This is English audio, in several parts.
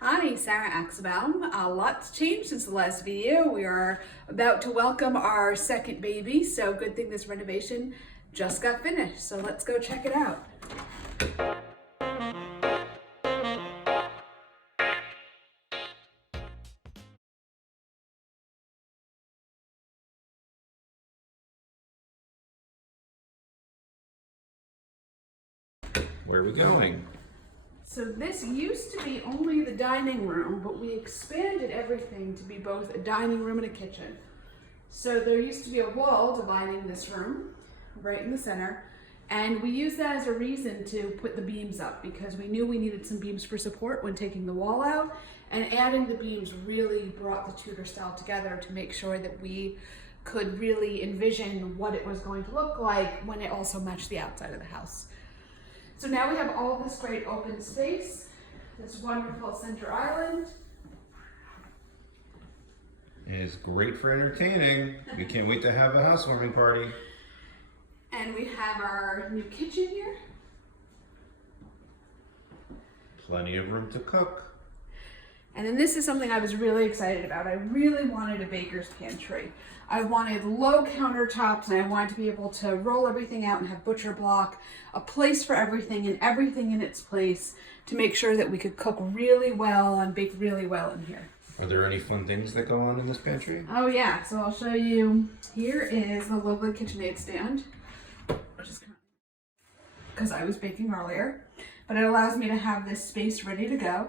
Hi, Sara Axelbaum. A lot's changed since the last video. We are about to welcome our second baby, so good thing this renovation just got finished. So let's go check it out. Where are we going? So this used to be only the dining room, but we expanded everything to be both a dining room and a kitchen. So there used to be a wall dividing this room right in the center, and we used that as a reason to put the beams up because we knew we needed some beams for support when taking the wall out, and adding the beams really brought the Tudor style together to make sure that we could really envision what it was going to look like when it also matched the outside of the house. So now we have all this great open space, this wonderful center island. It is great for entertaining. We can't wait to have a housewarming party. And we have our new kitchen here. Plenty of room to cook. And then this is something I was really excited about. I really wanted a baker's pantry. I wanted low countertops, and I wanted to be able to roll everything out and have butcher block, a place for everything and everything in its place to make sure that we could cook really well and bake really well in here. Are there any fun things that go on in this pantry? Oh yeah, so I'll show you. Here is the lovely KitchenAid stand, which is because I was baking earlier, but it allows me to have this space ready to go.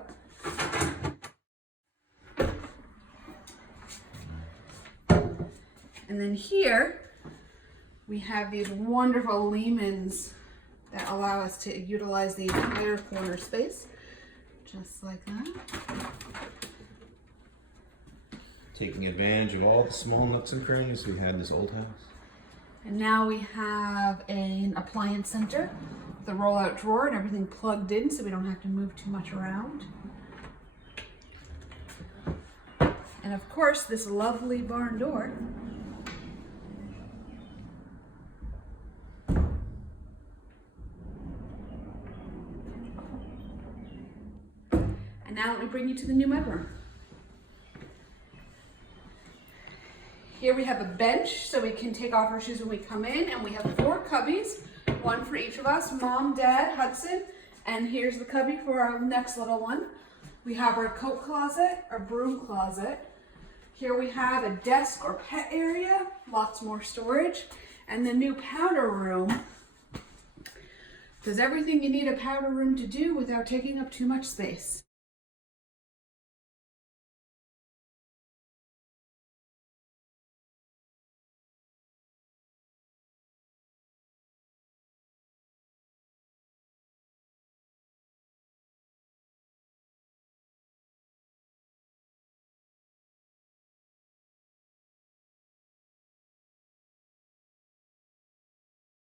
And then here, we have these wonderful Lehmans that allow us to utilize the entire corner space, just like that. Taking advantage of all the small nooks and crannies we had in this old house. And now we have an appliance center, the roll-out drawer and everything plugged in so we don't have to move too much around. And of course, this lovely barn door. And now let me bring you to the new bedroom. Here we have a bench so we can take off our shoes when we come in, and we have 4 cubbies, one for each of us, Mom, Dad, Hudson, and here's the cubby for our next little one. We have our coat closet, our broom closet. Here we have a desk or pet area, lots more storage, and the new powder room. Does everything you need a powder room to do without taking up too much space.